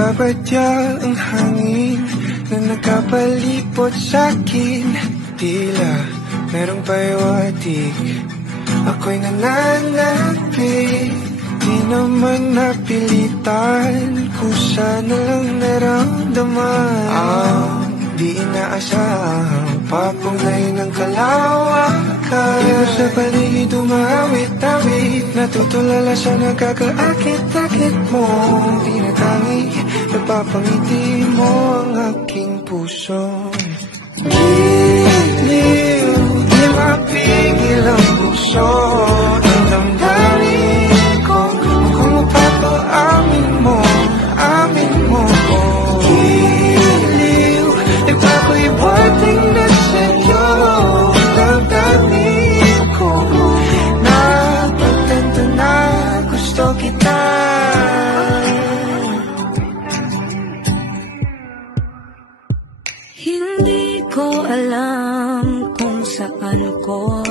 Nababadya ang hangin na nakapalipot sa'kin. Tila merong pahiwatig, ako'y nananapit. Di naman napilitan, kusa na lang naramdaman. Di inaasahang papunay ng kalawakan. Ikaw sa paligid umawit-awit, natutulala sa nagkakaakit-akit mo. Tinatangi, napapangiti mo ang aking puso. Giliw, di mapigil ang puso. Ang damdamin ko, kung mapapaamin mo, amin mo. Giliw, ako'y buhating na sa'yo. Damdamin ko, napagtanto na gusto kita. Hindi ko alam kung saan ko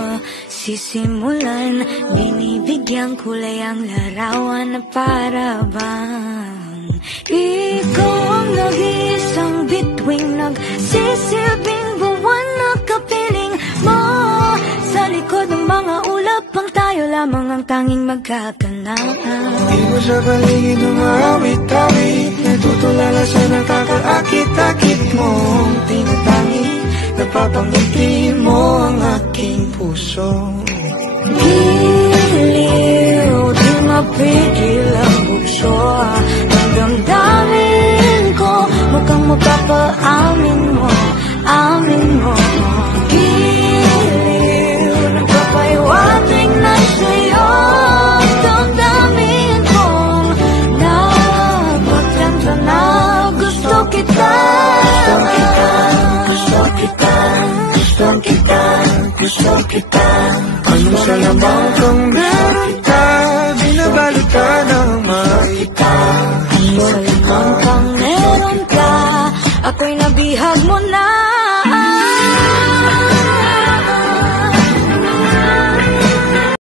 sisimulan. Binibigyan kulay ang larawan na para bang ikaw ang nag-iisang bituing, nagsisilbing buwan na kapiling mo. Sa likod ng mga ulap, pang tayo lamang ang tanging magkakanaan. Ikaw sa paligid umawit-awit, natutulala sa nakakaakit-akit mo. Tinatangi, napapangiti mo ang aking puso. Giliw, di mapigil ang bukso. Ang damdamin ko, mukhang mapapaamin mo, amin mo. Giliw, nagpapahiwatig na sa'yo. Ang damdamin ko, napagtanto na gusto kita. Gusto kita, gusto kita, gusto kita. Anong salamang kang meron ka, binabalot ka ng makita. Anong salamang kang meron ka, ako'y nabihag mo na.